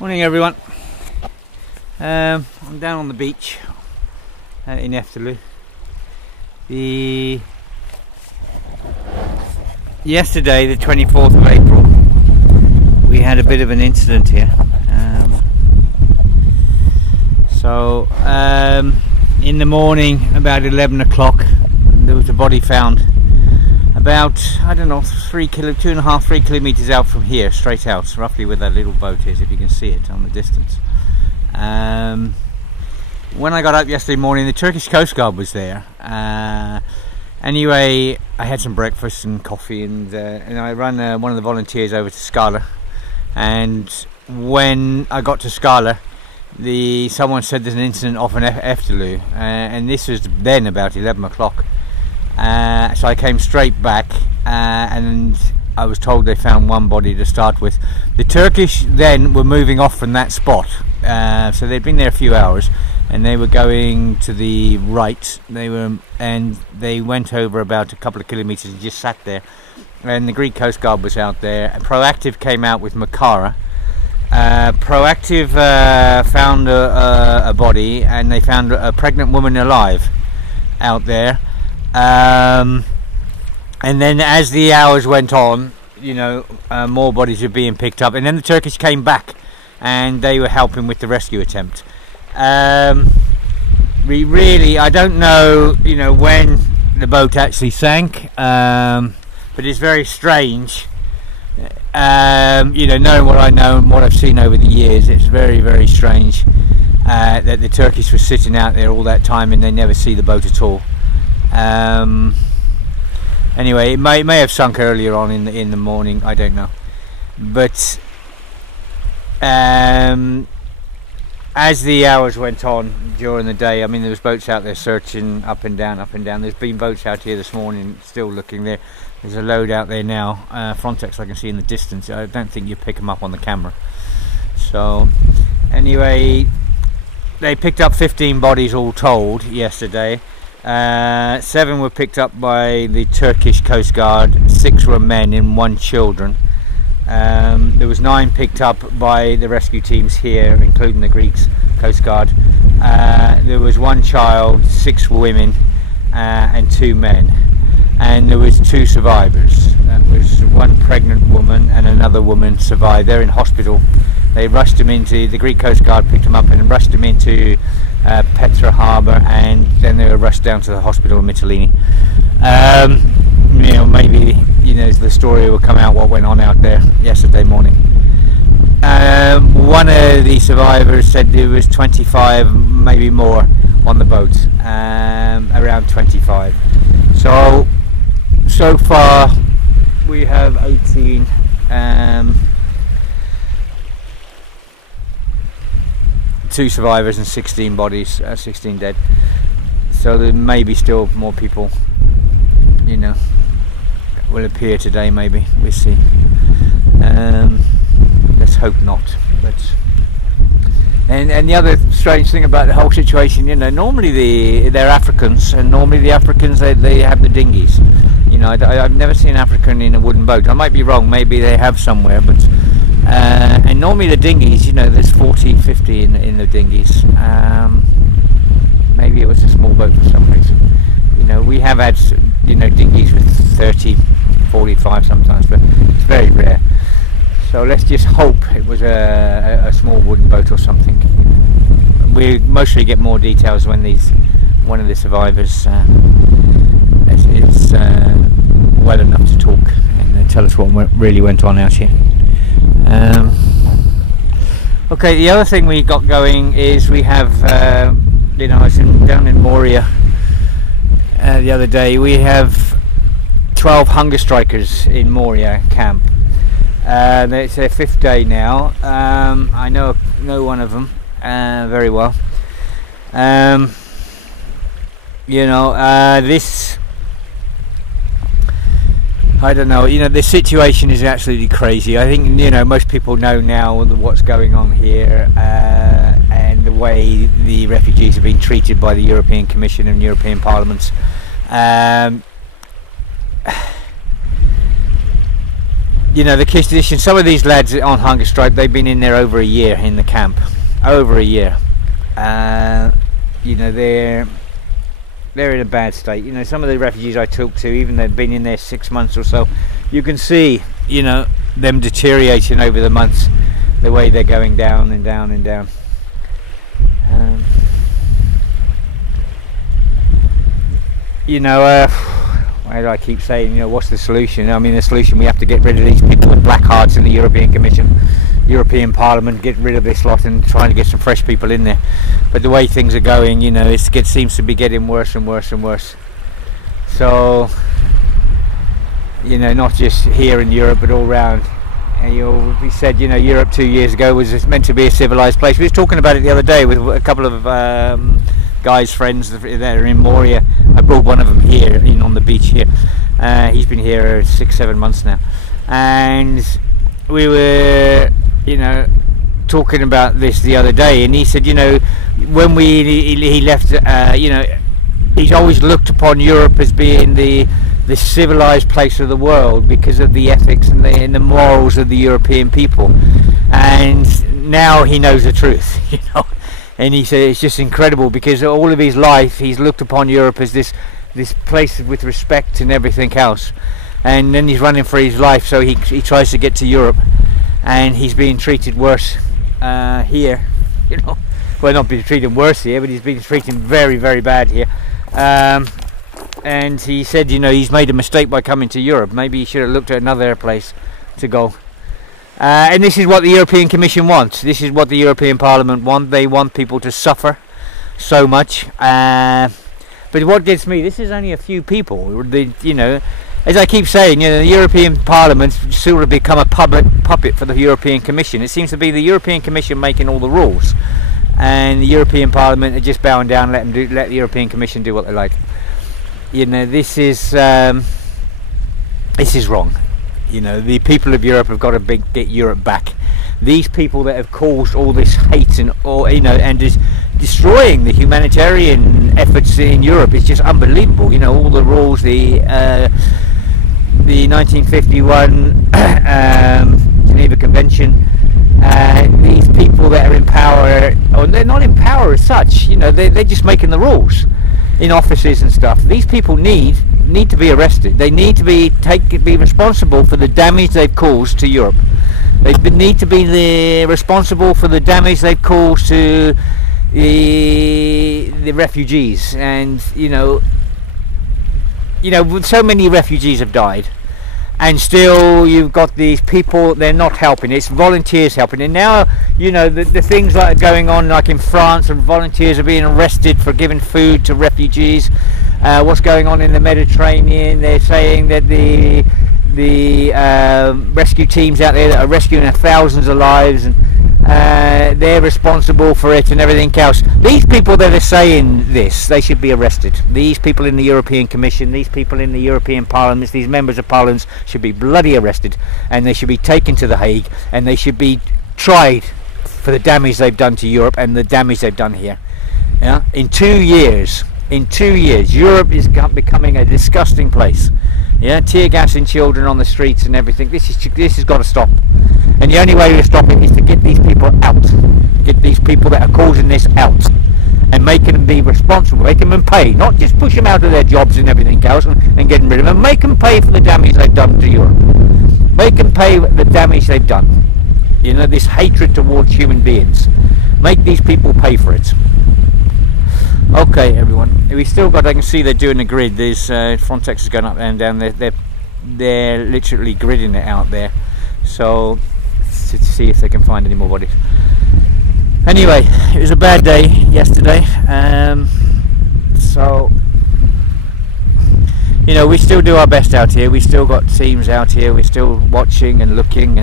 Morning everyone. I'm down on the beach in Eftelu. Yesterday, the 24th of April, we had a bit of an incident here. In the morning, about 11 o'clock, there was a body found about, I don't know, 2.5, 3 kilometers out from here, straight out, roughly where that little boat is, if you can see it on the distance. When I got up yesterday morning, the Turkish Coast Guard was there. Anyway, I had some breakfast and coffee, and I ran one of the volunteers over to Skala. And when I got to Skala, someone said there's an incident off in Eftelu, and this was then about 11 o'clock. So I came straight back, and I was told they found one body to start with. The Turkish then were moving off from that spot, so they'd been there a few hours, and they were going to the right. They went over about a couple of kilometers and just sat there. And the Greek Coast Guard was out there. Proactive came out with Makara. Proactive found a body, and they found a pregnant woman alive out there. And then as the hours went on, more bodies were being picked up, and then the Turkish came back and they were helping with the rescue attempt. I don't know when the boat actually sank, but it's very strange, knowing what I know and what I've seen over the years. It's very, very strange that the Turkish were sitting out there all that time and they never see the boat at all. Anyway, it may have sunk earlier on in the morning, I don't know. But as the hours went on during the day, I mean, there was boats out there searching up and down. There's been boats out here this morning still looking there. There's a load out there now. Frontex I can see in the distance. I don't think you pick them up on the camera. So anyway, they picked up 15 bodies all told yesterday. 7 were picked up by the Turkish Coast Guard, 6 were men and 1 children. There was 9 picked up by the rescue teams here, including the Greek Coast Guard. There was 1 child, 6 women, and 2 men. And there was 2 survivors. That was 1 pregnant woman and another woman survived. They're in hospital. They rushed them the Greek Coast Guard picked them up and rushed them into Petra Harbour, and then they were rushed down to the hospital in Mytilene. Maybe the story will come out what went on out there yesterday morning. One of the survivors said there was 25, maybe more, on the boat. Around 25. So far we have 18. 2 survivors and 16 bodies, 16 dead. So there may be still more people, will appear today. Maybe we'll see. Let's hope not. But and the other strange thing about the whole situation, normally they're Africans, and normally the Africans they have the dinghies. I've never seen an African in a wooden boat. I might be wrong. Maybe they have somewhere, but. And normally the dinghies, there's 40, 50 in the dinghies. Maybe it was a small boat for some reason. We have had, dinghies with 30, 45 sometimes, but it's very rare. So let's just hope it was a small wooden boat or something. We mostly get more details when one of the survivors is well enough to talk and tell us what really went on out here. Okay, the other thing we got going is we have, I was down in Moria the other day. We have 12 hunger strikers in Moria camp. It's their 5th day now. I know one of them very well. This. I don't know, the situation is absolutely crazy. I think, most people know now what's going on here, and the way the refugees have been treated by the European Commission and European Parliaments. you know, the condition. Some of these lads on hunger strike, they've been in there over a year in the camp, over a year. You know, they're in a bad state. You know, some of the refugees I talked to, even they've been in there 6 months or so, you can see, you know, them deteriorating over the months, the way they're going down and down and down. You know, why do I keep saying, you know, what's the solution? I mean, the solution, we have to get rid of these people with black hearts in the European Commission, European Parliament, get rid of this lot and trying to get some fresh people in there. But the way things are going, you know, it seems to be getting worse and worse and worse. So, you know, not just here in Europe, but all round. And we said, you know, Europe 2 years ago was meant to be a civilised place. We was talking about it the other day with a couple of guys, friends that are in Moria. I brought one of them here, in on the beach here. He's been here 6-7 months now, and we were, you know, talking about this the other day, and he said, you know, when he left, you know, he's always looked upon Europe as being the civilized place of the world because of the ethics and the morals of the European people, and now he knows the truth, you know. And he said it's just incredible because all of his life he's looked upon Europe as this place with respect and everything else, and then he's running for his life, so he tries to get to Europe, and he's being treated worse here, you know. Well, not being treated worse here, but he's being treated very, very bad here. And he said, you know, he's made a mistake by coming to Europe. Maybe he should have looked at another place to go. And this is what the European Commission wants. This is what the European Parliament want. They want people to suffer so much. But what gets me, this is only a few people. You know, as I keep saying, you know, the European Parliament sort of become a puppet for the European Commission. It seems to be the European Commission making all the rules, and the European Parliament are just bowing down, let the European Commission do what they like. You know, this is wrong. You know, the people of Europe have got to get Europe back. These people that have caused all this hate and destroying the humanitarian efforts in Europe is just unbelievable. You know, all the rules, the 1951 Geneva Convention. These people that are in power, or they're not in power as such. You know, they're just making the rules in offices and stuff. These people need to be arrested. They need to be responsible for the damage they've caused to Europe. They need to be responsible for the damage they've caused to the refugees. And you know, so many refugees have died, and still you've got these people, they're not helping. It's volunteers helping. And now, you know, the things like going on like in France, and volunteers are being arrested for giving food to refugees. What's going on in the Mediterranean, they're saying that the rescue teams out there that are rescuing thousands of lives, and they're responsible for it and everything else. These people that are saying this, they should be arrested. These people in the European Commission, these people in the European Parliament, these members of Parliament should be bloody arrested, and they should be taken to The Hague, and they should be tried for the damage they've done to Europe and the damage they've done here. Yeah? In 2 years, Europe is becoming a disgusting place. Yeah, tear gassing children on the streets and everything. This has got to stop. And the only way to stop it is to get these people out. Get these people that are causing this out, and making them be responsible. Making them pay, not just push them out of their jobs and everything else and getting rid of them. Make them pay for the damage they've done to Europe. Make them pay the damage they've done. You know, this hatred towards human beings. Make these people pay for it. Okay, everyone. We still got. I can see they're doing a grid. There's Frontex is going up and down. They're literally gridding it out there. So to see if they can find any more bodies. Anyway, it was a bad day yesterday. So you know, we still do our best out here. We still got teams out here. We're still watching and looking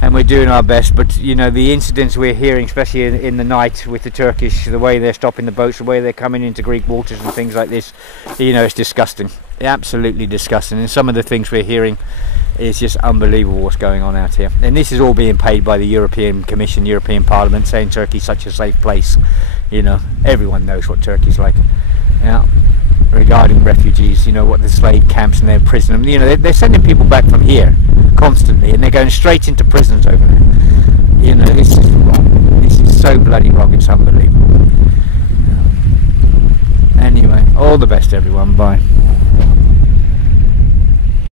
and we're doing our best, but you know, the incidents we're hearing, especially in the night with the Turkish, the way they're stopping the boats, the way they're coming into Greek waters and things like this, you know, it's disgusting, absolutely disgusting. And some of the things we're hearing is just unbelievable what's going on out here. And this is all being paid by the European Commission, European Parliament, saying Turkey's such a safe place. You know, everyone knows what Turkey's like. Yeah. regarding refugees, you know, what the slave camps and their prison, you know, they're sending people back from here constantly, and they're going straight into prisons over there. You know, this is wrong. This is so bloody wrong, it's unbelievable. Anyway, all the best everyone, bye.